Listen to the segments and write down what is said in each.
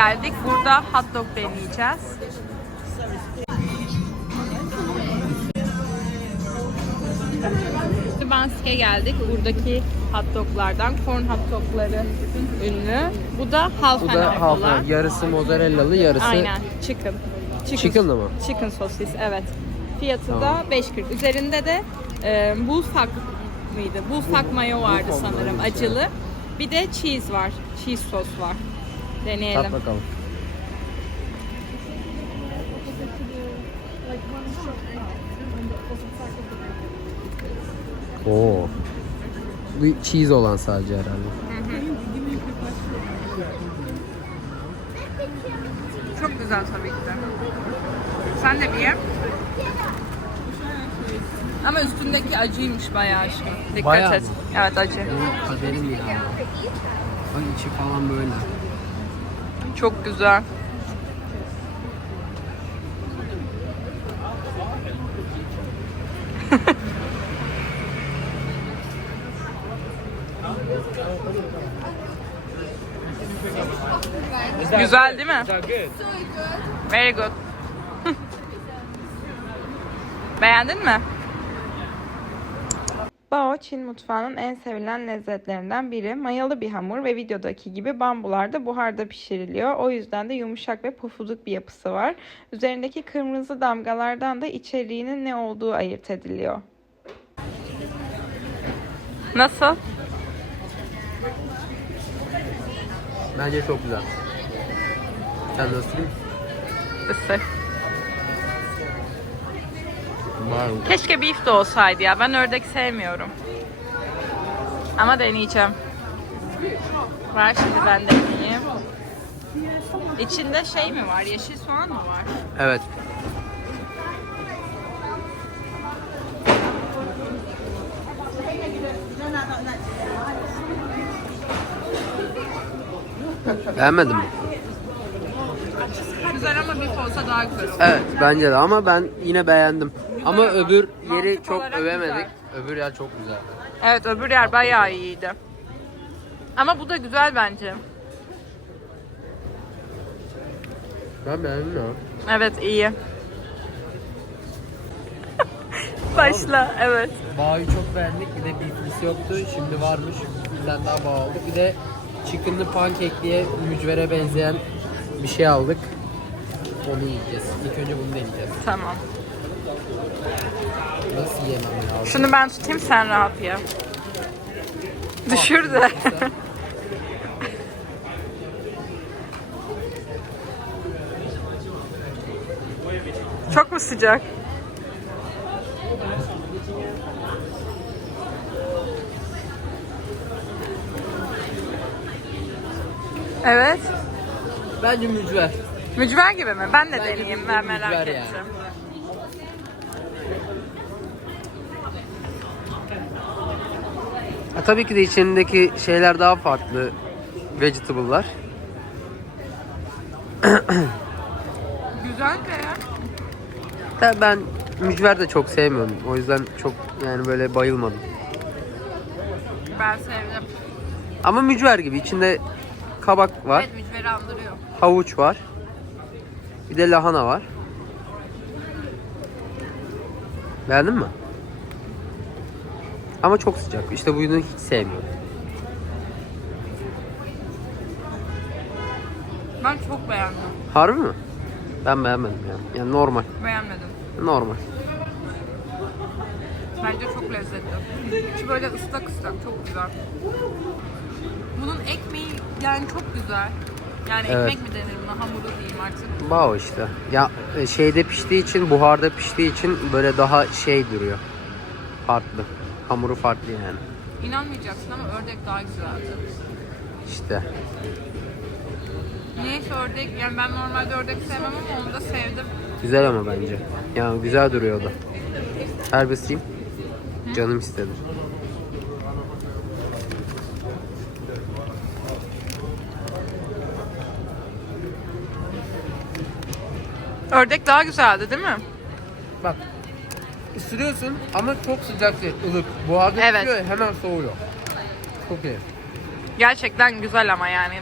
Geldik. Burada hot dog deneyeceğiz. Bansk'e geldik. Buradaki hot doglardan corn hot dogları ünlü. Bu da half Bu and da half olan. yarısı mozzarellalı, yarısı Aynen. Chicken. Chicken'lı mı? Chicken sosis evet. Fiyatı da 5.40. Üzerinde de e, bulsak mıydı? Bulsak mayo vardı sanırım acılı. Bir de cheese var. Cheese sos var. Deneyelim. Tat bakalım. Oo. Bu cheese olan sadece herhalde. Çok güzel tabii ki de. Sen de bir ye. Ama üstündeki acıymış bayağı aşkım. Dikkat Bayağı et. mı? Evet acı. Benim kaderim ya. Bak içi falan böyle. Çok güzel. Güzel değil mi? Very good. Beğendin mi? Bao Çin mutfağının en sevilen lezzetlerinden biri. Mayalı bir hamur ve videodaki gibi bambularda buharda pişiriliyor. O yüzden de yumuşak ve pofuduk bir yapısı var. Üzerindeki kırmızı damgalardan da içeriğinin ne olduğu ayırt ediliyor. Nasıl? Bence çok güzel. Sen de ısırayım. Isır. Mı? Keşke beef de olsaydı ya. Ben ördek sevmiyorum. Ama deneyeceğim. Var şimdi ben deneyeyim. İçinde şey mi var? Yeşil soğan mı var? Evet. Beğenmedin mi? Güzel ama beef olsa daha güzel. Evet bence de ama ben yine beğendim. Ama öbür yeri Mantık çok olarak övemedik. Öbür yer çok güzel. Evet öbür yer bayağı iyiydi. Ama bu da güzel bence. Ben beğendim ya. Evet iyi. Başla evet. Bağ'ı çok beğendik. Bir de beeflisi yoktu. Şimdi varmış. Tane daha bağ aldık. Bir de chicken'lı diye mücvere benzeyen bir şey aldık. Onu yiyeceğiz. İlk önce bunu deneyeceğiz. Tamam. Nasıl yemem ya? Şunu ben tutayım sen rahat ye. Düşür de. Çok mu sıcak? Evet. Bence mücver. Mücver gibi mi? Ben de Bence deneyeyim. Ben merak mücver ettim. Ha, tabii ki de içindeki şeyler daha farklı. Vegetable'lar. Güzel de ya. Ben mücver de çok sevmiyorum. O yüzden çok yani böyle bayılmadım. Ben sevdim. Ama mücver gibi içinde kabak var, Evet mücveri andırıyor. havuç var. Bir de lahana var. Beğendin mi? Ama çok sıcak. İşte bunu hiç sevmiyorum. Ben çok beğendim. Harbi mi? Ben beğenmedim ya. Yani normal. Beğenmedim. Normal. Bence çok lezzetli. İçi böyle ıslak ıslak çok güzel. Bunun ekmeği yani çok güzel. Yani Evet. ekmek mi denir buna hamuru diyeyim artık. Bao işte. Ya e, şeyde piştiği için, buharda piştiği için böyle daha şey duruyor. Farklı. Hamuru farklı yani. İnanmayacaksın ama ördek daha güzeldi. İşte. Neyse ördek yani ben normalde ördek sevmem ama onu da sevdim. Güzel ama bence. Yani güzel duruyordu. Her basayım. Canım istedi. Ördek daha güzeldi değil mi? Isırıyorsun ama çok sıcak değil. ılık. Buharda Evet. ya, hemen soğuyor. Çok iyi. Gerçekten güzel ama yani.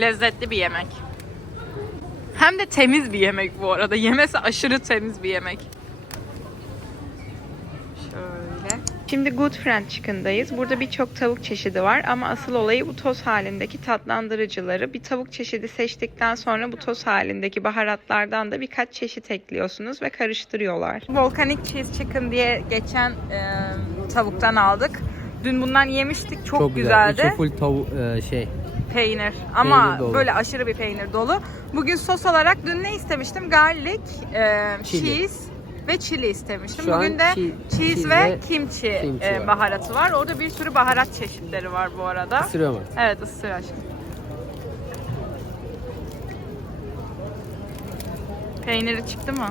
Lezzetli bir yemek. Hem de temiz bir yemek bu arada. Yemesi aşırı temiz bir yemek. Şöyle. Şimdi Good Friend Chicken'dayız. Burada birçok tavuk çeşidi var ama asıl olayı bu toz halindeki tatlandırıcıları. Bir tavuk çeşidi seçtikten sonra bu toz halindeki baharatlardan da birkaç çeşit ekliyorsunuz ve karıştırıyorlar. Volcanic Cheese Chicken diye geçen e, tavuktan aldık. Dün bundan yemiştik. Çok, güzeldi. İçi full tavu e, şey. Peynir ama Peynir böyle aşırı bir peynir dolu. Bugün sos olarak dün ne istemiştim? Garlic, e, Chili. cheese ve chili istemiştim. Şu an Bugün de chi- cheese, ve ve kimchi, kimchi e, var. baharatı var. Orada bir sürü baharat çeşitleri var bu arada. Isırıyor mu? Evet ısır aşkım. Peyniri çıktı mı?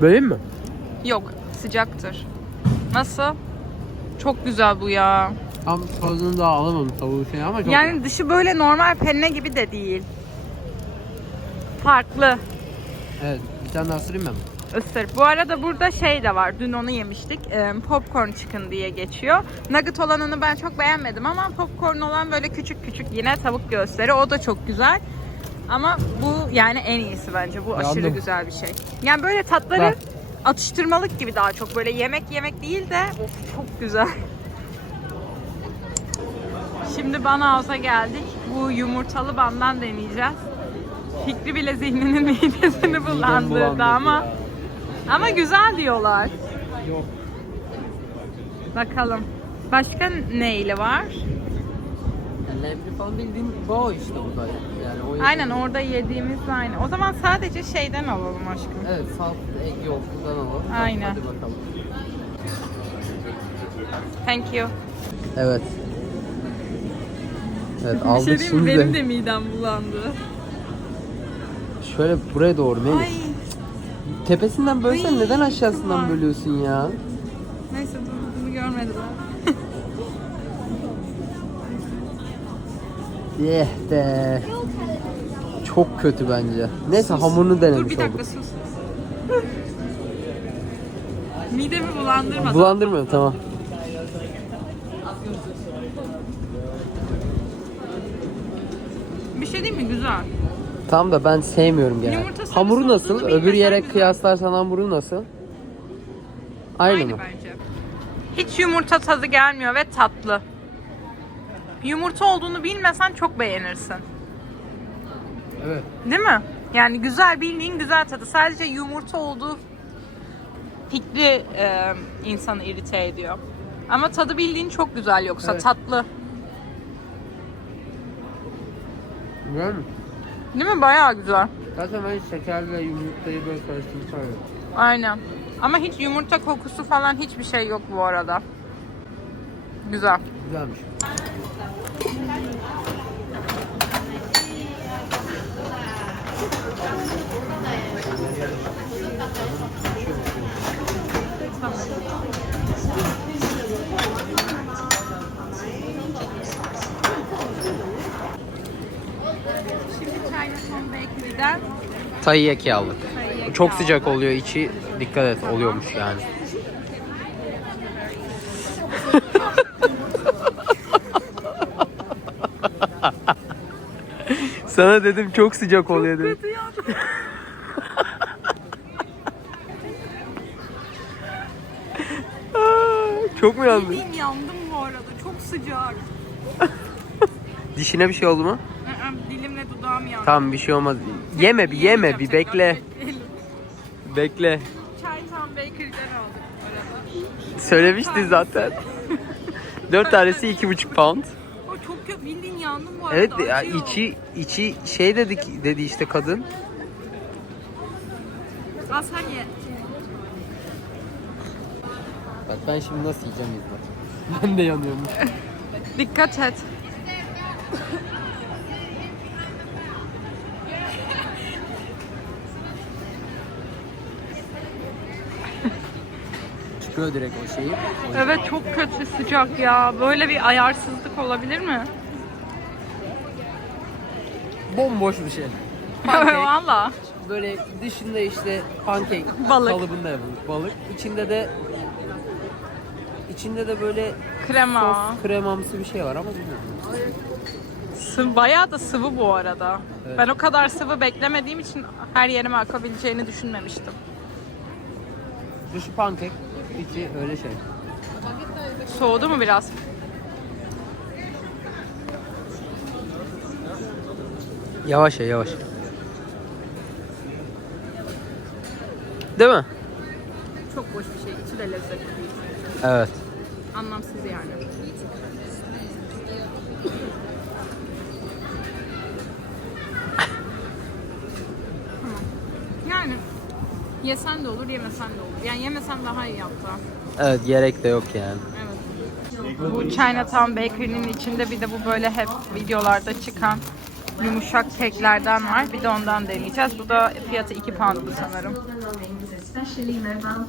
Böleyim mi? Yok sıcaktır. Nasıl? Çok güzel bu ya. Tam tozunu daha alamadım tavuğu şey ama çok Yani dışı böyle normal penne gibi de değil. Farklı. Evet. Bir tane daha ısırayım ben. Isır. Bu arada burada şey de var. Dün onu yemiştik. Ee, popcorn chicken diye geçiyor. Nugget olanını ben çok beğenmedim ama popcorn olan böyle küçük küçük yine tavuk göğüsleri. O da çok güzel. Ama bu yani en iyisi bence. Bu aşırı Yandım. güzel bir şey. Yani böyle tatları Bak. atıştırmalık gibi daha çok. Böyle yemek yemek değil de of çok güzel. Şimdi Bana House'a geldik. Bu yumurtalı bandan deneyeceğiz. Fikri bile zihninin midesini bulandırdı ama. Ama güzel diyorlar. Yok. Bakalım. Başka neyle var? Leblebi falan bildiğin bu işte bu da. Yani o Aynen orada yediğimiz aynı. O zaman sadece şeyden alalım aşkım. Evet salt egg yolkundan alalım. Aynen. Hadi bakalım. Thank you. Evet. Evet aldık şey mi? şimdi. Benim de midem bulandı. Şöyle buraya doğru Melis. Tepesinden bölsen Ay, neden aşağısından var. bölüyorsun ya? Neyse dur bunu görmediler. Eh be. Çok kötü bence. Neyse hamurunu Dur denemiş bir dakika olduk. sus. Midemi bulandırma. Bulandırmıyorum tamam. Bir şey değil mi? Güzel. Tamam da ben sevmiyorum genel. Yumurta Hamuru nasıl? Öbür yere kıyaslarsan hamuru nasıl? Aynı, mı? bence. Hiç yumurta tadı gelmiyor ve tatlı. Yumurta olduğunu bilmesen çok beğenirsin. Evet. Değil mi? Yani güzel bildiğin güzel tadı. Sadece yumurta olduğu fikri e, insanı irite ediyor. Ama tadı bildiğin çok güzel yoksa Evet. tatlı. Güzel mi? Değil mi? Bayağı güzel. Zaten ben şekerle yumurtayı böyle karıştırıp sarıyorum. Aynen. Ama hiç yumurta kokusu falan hiçbir şey yok bu arada. Güzel. Güzelmiş. Şimdi Chinatown Bakery'den Taiyaki aldık. Taiyaki Çok aldık. sıcak oluyor içi. Dikkat et oluyormuş yani. Sana dedim çok sıcak oluyor dedim. Çok mu yandın? Bildiğin yandım bu arada. Çok sıcak. Dişine bir şey oldu mu? Dilimle dudağım yandı. Tamam bir şey olmaz. Yeme bir yeme bir bekle. Bekle. Chinatown Bakery'den aldık bu arada. Söylemiştin zaten. Dört tanesi iki buçuk pound. O çok kötü. Bildiğin yandım bu arada. Evet ya acıyor. içi içi şey dedik dedi işte kadın. Sen ye. Bak ben şimdi nasıl yiyeceğim izle. Ben de yanıyormuş. Dikkat et. Çıkıyor direkt o şeyi. Evet çok kötü sıcak ya. Böyle bir ayarsızlık olabilir mi? Bomboş bir şey. Valla. Böyle dışında işte pankek Balık. kalıbında yapılmış balık. İçinde de içinde de böyle Krema. sos kremamsı bir şey var ama bilmiyorum. Sıvı, bayağı da sıvı bu arada. Evet. Ben o kadar sıvı beklemediğim için her yerime akabileceğini düşünmemiştim. Dışı pankek, içi öyle şey. Soğudu mu biraz? Yavaş ya yavaş. Değil mi? Çok boş bir şey. İçi de lezzetli. Evet. Anlamsız yani. Tamam. Yani yesen de olur, yemesen de olur. Yani yemesen daha iyi hatta. Evet gerek de yok yani. Evet. Bu Chinatown Bakery'nin içinde bir de bu böyle hep videolarda çıkan yumuşak keklerden var. Bir de ondan deneyeceğiz. Bu da fiyatı 2 pound'du sanırım.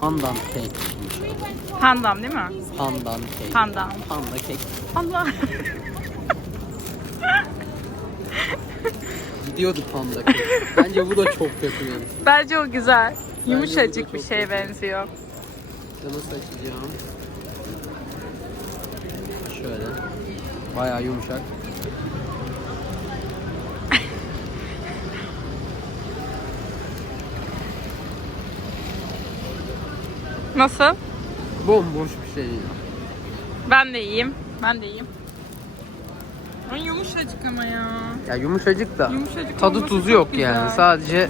Pandan kek. Pandam değil mi? Pandan kek. Pandam. Panda kek. Allah. Gidiyordu panda kek. Bence bu da çok kötü. Bence o güzel. Yumuşacık bir şeye benziyor. Nasıl açacağım? Şöyle. Bayağı yumuşak. Nasıl? Bomboş bir şey ya. Ben de yiyeyim. Ben de yiyeyim. Ay yumuşacık ama ya. Ya yumuşacık da Yumuşacık tadı olması tuzu çok yok güzel. yani. Sadece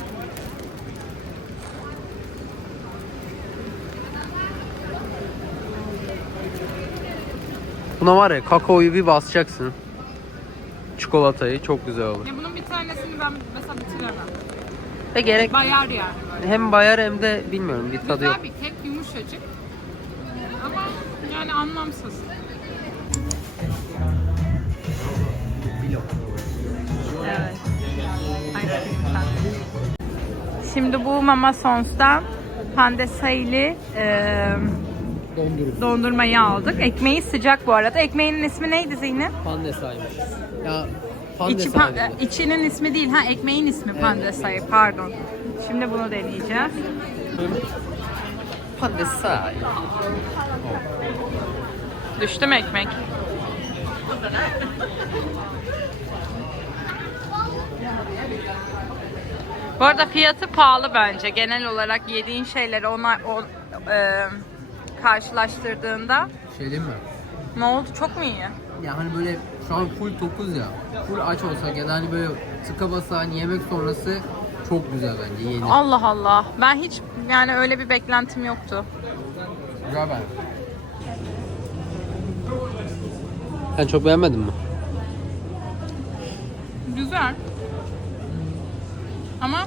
Buna var ya kakaoyu bir basacaksın. Çikolatayı çok güzel olur. Ya bunun bir tanesini ben mesela bitiremem. Ve gerek Bayar yani böyle. hem bayar hem de bilmiyorum bir tadı yok. Güzel bir kek, yumuşacık. Ama yani anlamsız. Evet. Şimdi bu Mama Sons'tan pandesaylı e, Dondurucu. dondurmayı aldık. Ekmeği sıcak bu arada. Ekmeğinin ismi neydi Zeynep? Pandesaymış. Ya İçi, pandesay. pa- e, içinin ismi değil, ha ekmeğin ismi pandesayı pardon. Şimdi bunu deneyeceğiz. Pandesay. Düştü mü ekmek? Bu arada fiyatı pahalı bence. Genel olarak yediğin şeyleri ona o, e, karşılaştırdığında Şey değil mi? ne oldu? Çok mu iyi? Ya hani böyle şu an full tokuz ya. Full aç olsak ya da hani böyle tıka basa hani yemek sonrası çok güzel bence yenir. Allah Allah. Ben hiç yani öyle bir beklentim yoktu. Güzel ben. Sen çok beğenmedin mi? Güzel. Ama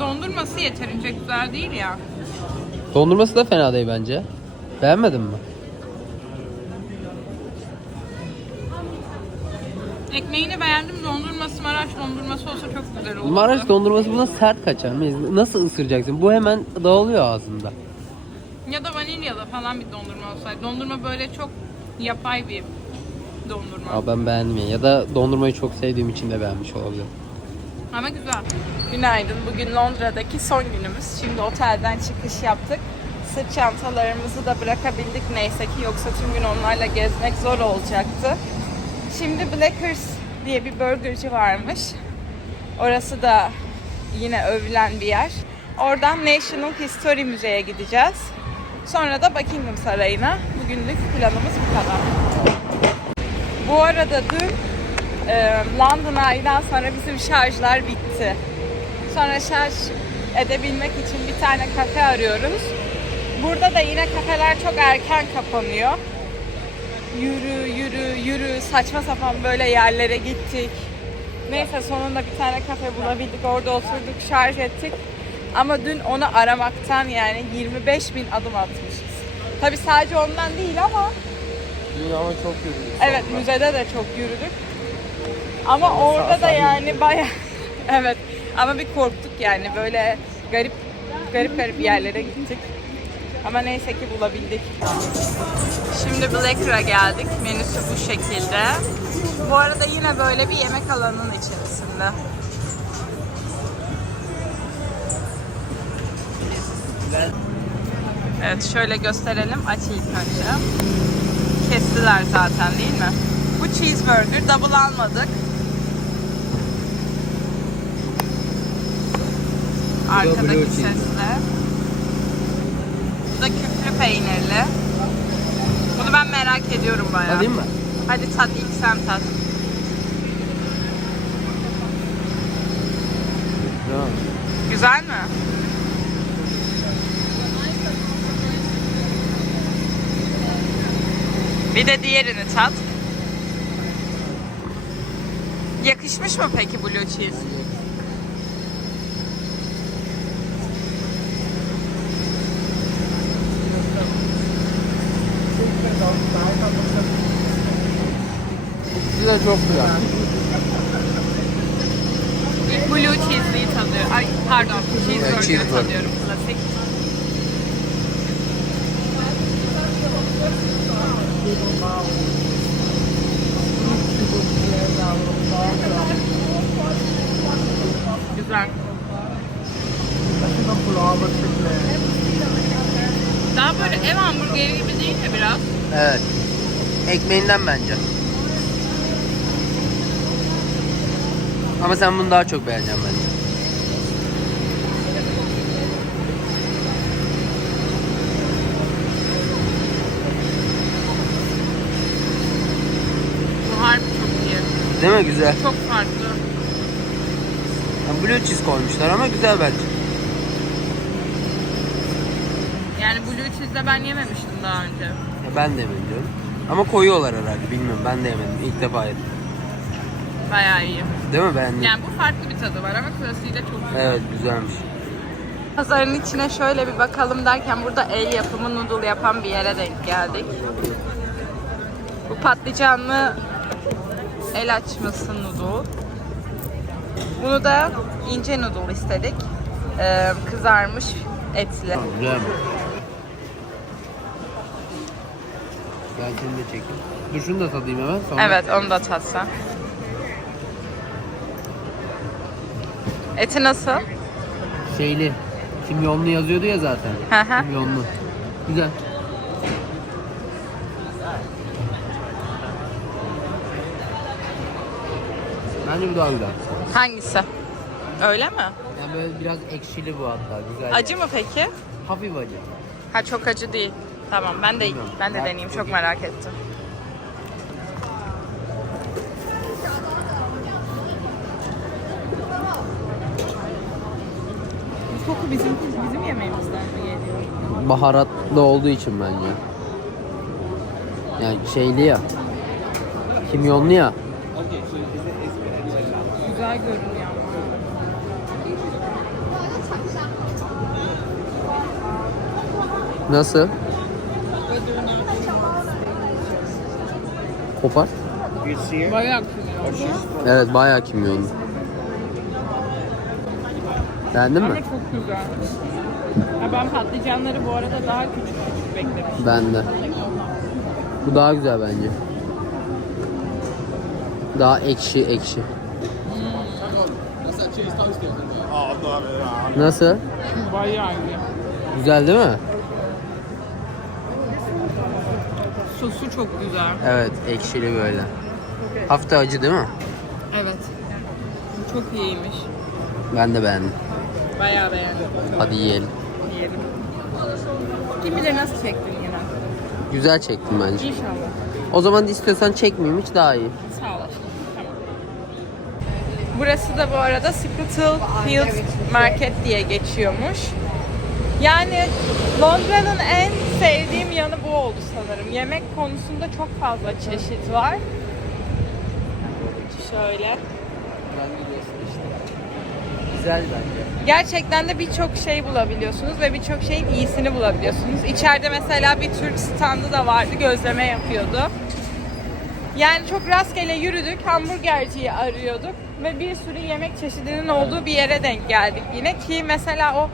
dondurması yeterince güzel değil ya. Dondurması da fena değil bence. Beğenmedin mi? Ekmeğini beğendim. Dondurması Maraş dondurması olsa çok güzel olur. Maraş dondurması buna sert kaçar. Nasıl ısıracaksın? Bu hemen dağılıyor ağzında. Ya da vanilyalı falan bir dondurma olsaydı. Dondurma böyle çok yapay bir dondurma. Aa, ben beğendim ya. Ya da dondurmayı çok sevdiğim için de beğenmiş olabilirim. Ama güzel. Günaydın. Bugün Londra'daki son günümüz. Şimdi otelden çıkış yaptık. Sırt çantalarımızı da bırakabildik neyse ki. Yoksa tüm gün onlarla gezmek zor olacaktı. Şimdi Blackers diye bir burgerci varmış. Orası da yine övülen bir yer. Oradan National History Müze'ye gideceğiz. Sonra da Buckingham Sarayı'na. Bugünlük planımız bu kadar. Bu arada dün e, London Eye'den sonra bizim şarjlar bitti. Sonra şarj edebilmek için bir tane kafe arıyoruz. Burada da yine kafeler çok erken kapanıyor. Yürü yürü yürü saçma sapan böyle yerlere gittik. Neyse sonunda bir tane kafe bulabildik. Orada oturduk şarj ettik. Ama dün onu aramaktan yani 25 bin adım atmışız. Tabi sadece ondan değil ama Dün ama çok yürüdük. Evet müzede de çok yürüdük. Ama orada da yani baya evet ama bir korktuk yani böyle garip garip garip yerlere gittik. Ama neyse ki bulabildik. Şimdi Blackrock'a geldik. Menüsü bu şekilde. Bu arada yine böyle bir yemek alanının içerisinde. Evet şöyle gösterelim. Aç ilk önce. kestiler zaten değil mi? Bu cheeseburger. Double almadık. Arkadaki sesle. Bu da küflü peynirli. Bunu ben merak ediyorum bayağı. Alayım mı? Hadi tat ilk sen tat. Tamam. Güzel mi? Bir de diğerini tat. Yakışmış mı peki blue cheese? De çok güzel. İlk blue cheese'liyi tadıyorum. Ay pardon, cheeseburger'ı cheeseburger. tadıyorum klasik. Güzel. Daha böyle ev hamburgeri gibi değil mi biraz? Evet. Ekmeğinden bence. Ama sen bunu daha çok beğeneceksin bence. Bu harbi çok iyi. Değil mi? Güzel. Çok farklı. Yani blue cheese koymuşlar ama güzel bence. Yani blue cheese'de ben yememiştim daha önce. Ben de yemedim diyorum. Ama koyuyorlar herhalde bilmiyorum ben de yemedim ilk defa yedim. Bayağı iyi. Değil mi beğendin? Yani bu farklı bir tadı var ama klasiği de çok güzel. Evet güzelmiş. Pazarın içine şöyle bir bakalım derken burada el yapımı noodle yapan bir yere denk geldik. Bu patlıcanlı el açması noodle. Bunu da ince noodle istedik. Ee, kızarmış etli. Güzel. Ben seni de çekeyim. Dur şunu da tadayım hemen sonra. Evet onu da tatsan. Eti nasıl? Şeyli. Kimyonlu yazıyordu ya zaten. Hı hı. Kimyonlu. Güzel. Bence bu daha güzel. Hangisi? Öyle mi? Yani böyle biraz ekşili bu hatta. Güzel. Acı mı peki? Hafif acı. Ha çok acı değil. Tamam ben de ben de deneyeyim çok merak ettim. Koku bizim bizim yemeğimizden mi geliyor? Baharatlı olduğu için bence. Yani şeyli ya. Kimyonlu ya. Güzel görünüyor ama. Nasıl? Kopar. Bayağı kızıyor. Evet bayağı kimyonlu. Beğendin Ama mi? çok güzel. Ben patlıcanları bu arada daha küçük küçük beklemiştim. Ben de. Bu daha güzel bence. Daha ekşi ekşi. Nasıl? Bayağı iyi. Güzel değil mi? Çok güzel. Evet ekşili böyle. De acı değil mi? Evet. Çok iyiymiş. Ben de beğendim. Bayağı beğendim. Hadi yiyelim. Yiyelim. Kim bilir nasıl çektin yine. Güzel çektim bence. İnşallah. O zaman istiyorsan çekmeyeyim hiç daha iyi. Sağ olasın. Tamam. Burası da bu arada Spittle Fields Market diye geçiyormuş. Yani Londra'nın en sevdiğim yanı bu oldu sanırım. Yemek konusunda çok fazla çeşit var. Şöyle. Güzel bence. Gerçekten de birçok şey bulabiliyorsunuz ve birçok şeyin iyisini bulabiliyorsunuz. İçeride mesela bir Türk standı da vardı, gözleme yapıyordu. Yani çok rastgele yürüdük, hamburgerciyi arıyorduk ve bir sürü yemek çeşidinin olduğu bir yere denk geldik yine ki mesela o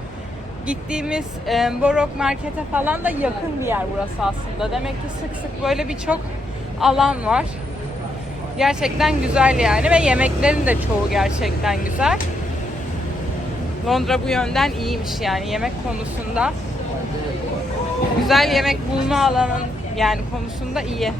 gittiğimiz e, Borok Market'e falan da yakın bir yer burası aslında. Demek ki sık sık böyle birçok alan var. Gerçekten güzel yani ve yemeklerin de çoğu gerçekten güzel. Londra bu yönden iyiymiş yani yemek konusunda. Güzel yemek bulma alanın yani konusunda iyi.